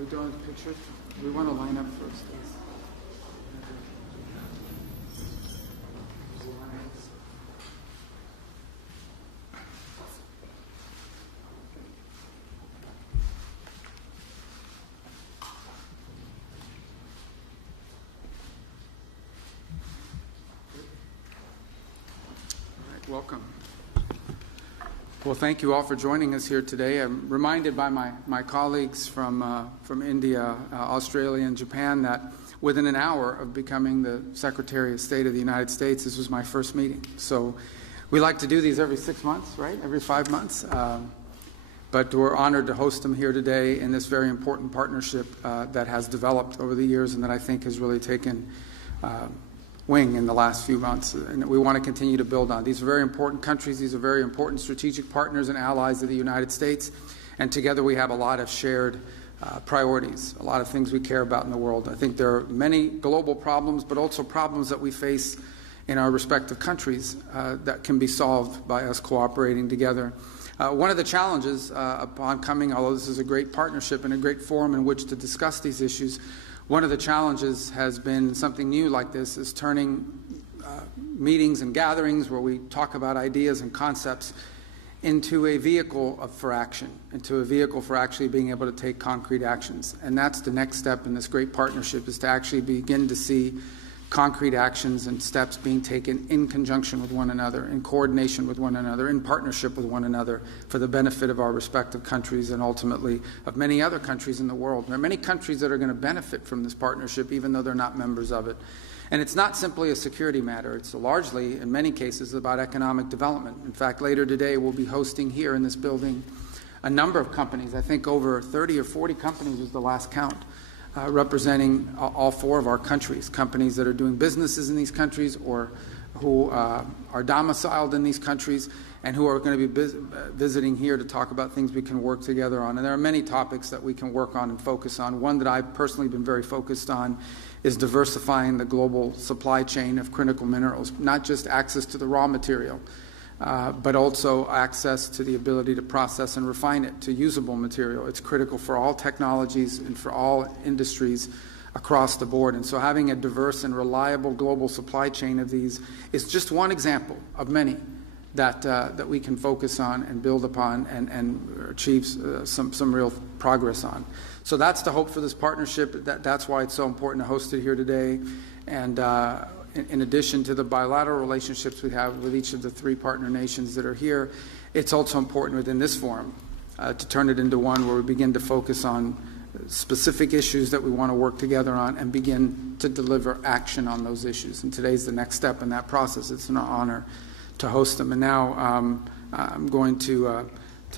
we doing pictures? We want to line up first. Welcome. Well, thank you all for joining us here today. I'm reminded by my colleagues from India, Australia, and Japan that within an hour of becoming the Secretary of State of the United States, this was my first meeting. So we like to do these every 6 months, right? Every 5 months. But we're honored to host them here today in this very important partnership that has developed over the years and that I think has really taken wing in the last few months, and we want to continue to build on. These are very important countries. These are very important strategic partners and allies of the United States, and together we have a lot of shared priorities, a lot of things we care about in the world. I think there are many global problems, but also problems that we face in our respective countries that can be solved by us cooperating together. One of the challenges upon coming, although this is a great partnership and a great forum in which to discuss these issues, one of the challenges has been something new like this, is turning meetings and gatherings where we talk about ideas and concepts into a vehicle for action, into a vehicle for actually being able to take concrete actions. And that's the next step in this great partnership, is to actually begin to see concrete actions and steps being taken in conjunction with one another, in coordination with one another, in partnership with one another for the benefit of our respective countries and ultimately of many other countries in the world. There are many countries that are going to benefit from this partnership even though they're not members of it. And it's not simply a security matter. It's largely, in many cases, about economic development. In fact, later today we'll be hosting here in this building a number of companies. I think over 30 or 40 companies was the last count. Representing all four of our countries, companies that are doing businesses in these countries or who are domiciled in these countries and who are going to be visiting here to talk about things we can work together on. And there are many topics that we can work on and focus on. One that I've personally been very focused on is diversifying the global supply chain of critical minerals, not just access to the raw material, but also access to the ability to process and refine it to usable material. It's critical for all technologies and for all industries across the board. And so having a diverse and reliable global supply chain of these is just one example of many that we can focus on and build upon and achieve some real progress on. So that's the hope for this partnership. That's why it's so important to host it here today. And in addition to the bilateral relationships we have with each of the three partner nations that are here, it's also important within this forum to turn it into one where we begin to focus on specific issues that we want to work together on and begin to deliver action on those issues. And today's the next step in that process. It's an honor to host them. And now I'm going to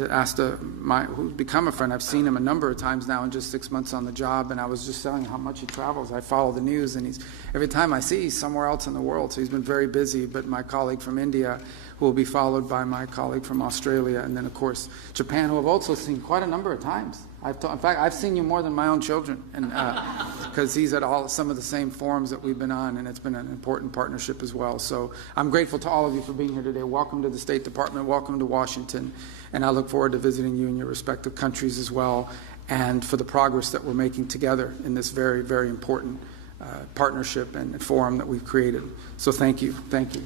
ask who's become a friend. I've seen him a number of times now in just 6 months on the job, and I was just telling how much he travels. I follow the news, and every time I see he's somewhere else in the world, so he's been very busy. But my colleague from India, who will be followed by my colleague from Australia, and then, of course, Japan, who I've also seen quite a number of times. In fact, I've seen you more than my own children, and because he's at some of the same forums that we've been on, and it's been an important partnership as well. So I'm grateful to all of you for being here today. Welcome to the State Department. Welcome to Washington. And I look forward to visiting you in your respective countries as well, and for the progress that we're making together in this very, very important partnership and forum that we've created. So thank you. Thank you.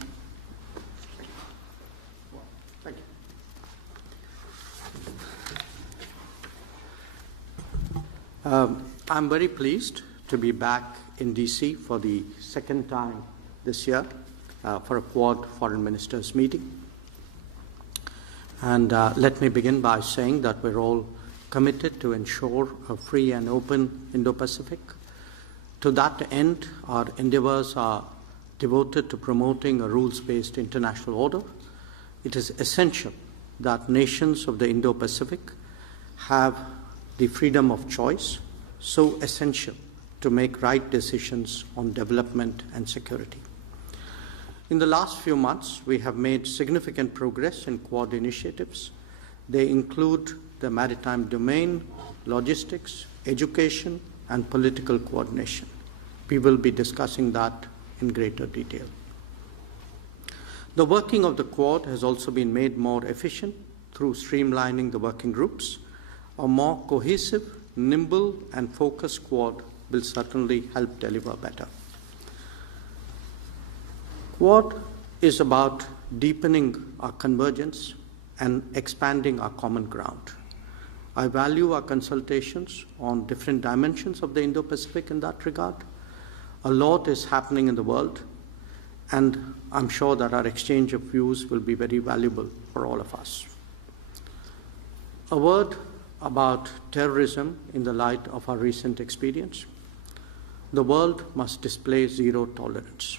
Thank you. I'm very pleased to be back in D.C. for the second time this year for a Quad Foreign Ministers meeting. And let me begin by saying that we're all committed to ensure a free and open Indo-Pacific. To that end, our endeavors are devoted to promoting a rules-based international order. It is essential that nations of the Indo-Pacific have the freedom of choice, so essential to make right decisions on development and security. In the last few months, we have made significant progress in Quad initiatives. They include the maritime domain, logistics, education, and political coordination. We will be discussing that in greater detail. The working of the Quad has also been made more efficient through streamlining the working groups, a more cohesive nimble and focused Quad will certainly help deliver better. Quad is about deepening our convergence and expanding our common ground. I value our consultations on different dimensions of the Indo-Pacific in that regard. A lot is happening in the world, and I'm sure that our exchange of views will be very valuable for all of us. A word about terrorism in the light of our recent experience. The world must display zero tolerance.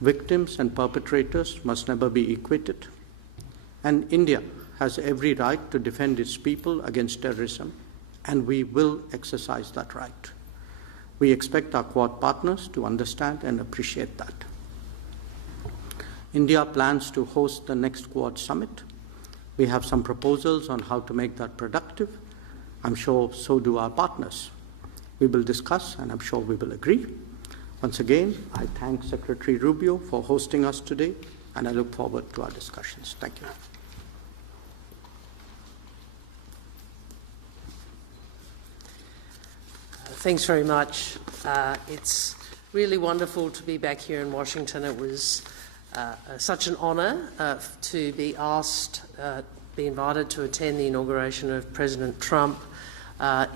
Victims and perpetrators must never be equated, and India has every right to defend its people against terrorism, and we will exercise that right. We expect our Quad partners to understand and appreciate that. India plans to host the next Quad summit. We have some proposals on how to make that productive. I'm sure so do our partners. We will discuss, and I'm sure we will agree. Once again, I thank Secretary Rubio for hosting us today, and I look forward to our discussions. Thank you. Thanks very much. It's really wonderful to be back here in Washington. It was such an honour to be asked, be invited to attend the inauguration of President Trump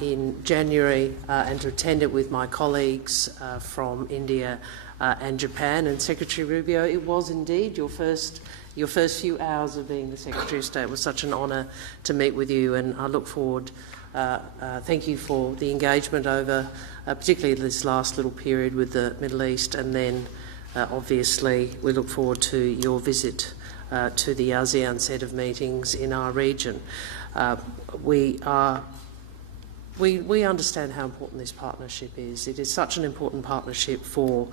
in January and to attend it with my colleagues from India and Japan. And Secretary Rubio, it was indeed your first few hours of being the Secretary of State. It was such an honour to meet with you, and I look forward. Thank you for the engagement over, particularly this last little period with the Middle East, and then obviously we look forward to your visit to the ASEAN set of meetings in our region. We understand how important this partnership is. It is such an important partnership for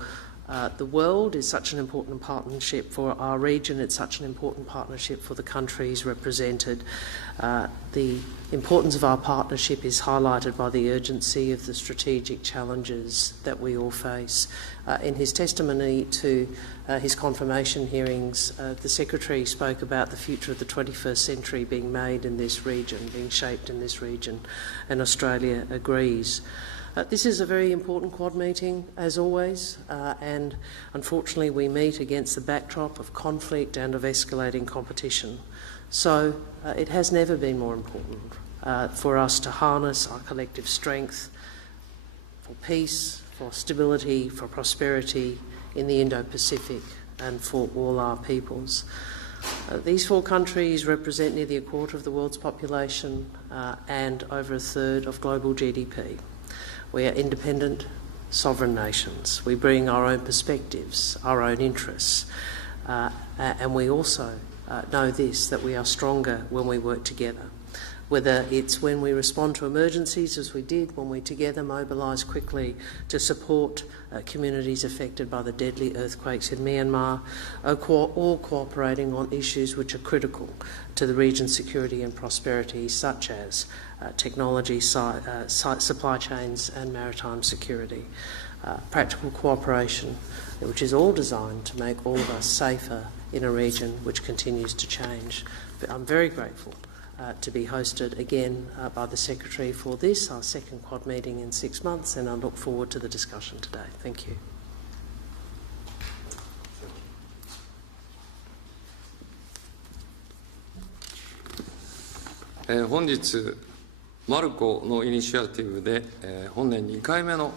the world, is such an important partnership for our region, it's such an important partnership for the countries represented. The importance of our partnership is highlighted by the urgency of the strategic challenges that we all face. In his testimony to his confirmation hearings, the Secretary spoke about the future of the 21st century being made in this region, being shaped in this region, and Australia agrees. This is a very important Quad meeting, as always, and unfortunately we meet against the backdrop of conflict and of escalating competition. So it has never been more important for us to harness our collective strength for peace, for stability, for prosperity in the Indo-Pacific and for all our peoples. These four countries represent nearly a quarter of the world's population and over a third of global GDP. We are independent, sovereign nations. We bring our own perspectives, our own interests, and we also know this, that we are stronger when we work together. Whether it's when we respond to emergencies, as we did, when we together mobilise quickly to support communities affected by the deadly earthquakes in Myanmar, or cooperating on issues which are critical to the region's security and prosperity, such as technology, supply chains and maritime security. Practical cooperation, which is all designed to make all of us safer in a region which continues to change. But I'm very grateful to be hosted again by the Secretary for this, our second Quad meeting in 6 months, and I look forward to the discussion today. Thank you.本日マルコのイニシアティブで、本年2回目の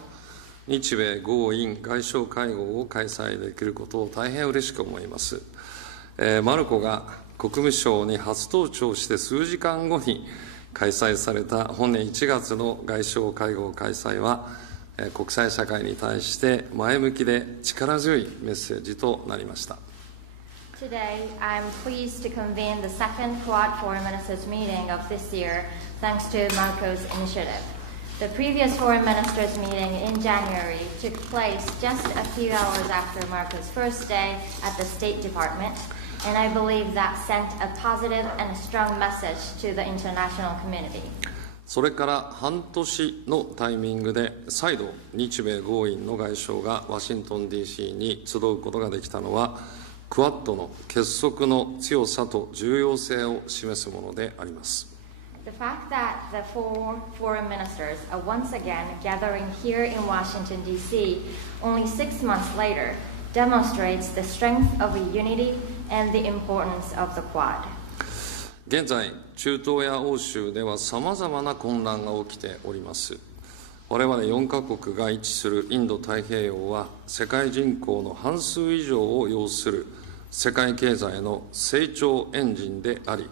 日米豪印外相会合を開催できることを大変嬉しく思います。マルコが国務省に初登庁して数時間後に開催された本年1月の外相会合開催は、国際社会に対して前向きで力強いメッセージとなりました。Today, I'm pleased to convene the second Quad Foreign Ministers meeting of this year, thanks to Marco's initiative. The previous Foreign Ministers meeting in January took place just a few hours after Marco's first day at the State Department, and I believe that sent a positive and a strong message to the international community. それから半年のタイミングで再度日米豪印の外相がワシントン DC に集うことができたのはクワッドの結束の強さと重要性を示すものであります。The fact that the four foreign ministers are once again gathering here in Washington, D.C. only 6 months later demonstrates the strength of the unity and the importance of the Quad. 現在、中東や欧州ではさまざまな混乱が起きております。我々4カ国が位置するインド太平洋は世界人口の半数以上を要する世界経済の成長エンジンであり、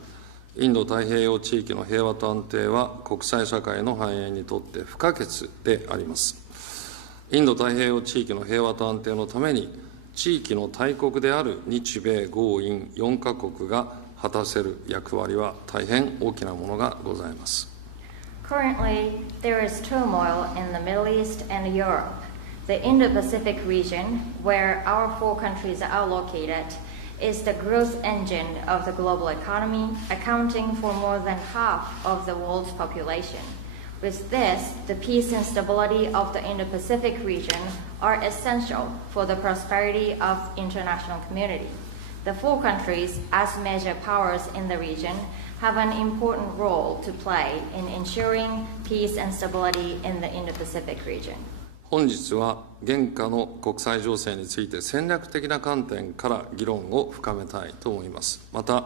インド太平洋地域の平和と安定は国際社会の繁栄にとって不可欠であります。インド太平洋地域の平和と安定のために、地域の大国である日米豪印4カ国が果たせる役割は大変大きなものがございます。Currently, there is turmoil in the Middle East and Europe. The Indo-Pacific region, where our four countries are located, is the growth engine of the global economy, accounting for more than half of the world's population. With this, the peace and stability of the Indo-Pacific region are essential for the prosperity of international community. The four countries, as major powers in the region, have an important role to play in ensuring peace and stability in the Indo-Pacific region. 本日は現下の国際情勢について戦略的な観点から議論を深めたいと思います。また、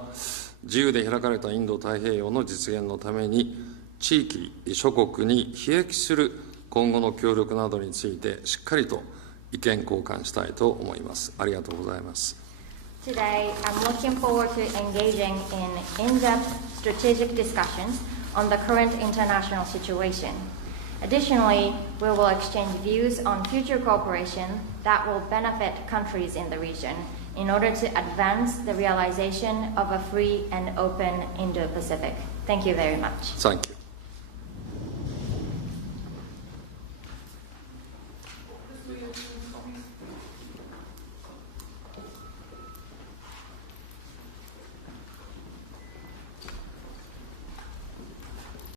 自由で開かれたインド太平洋の実現のために、地域諸国に裨益する今後の協力などについてしっかりと意見交換したいと思います。ありがとうございます。Today, I'm looking forward to engaging in in-depth strategic discussions on the current international situation. Additionally, we will exchange views on future cooperation that will benefit countries in the region in order to advance the realization of a free and open Indo-Pacific. Thank you very much. Thank you.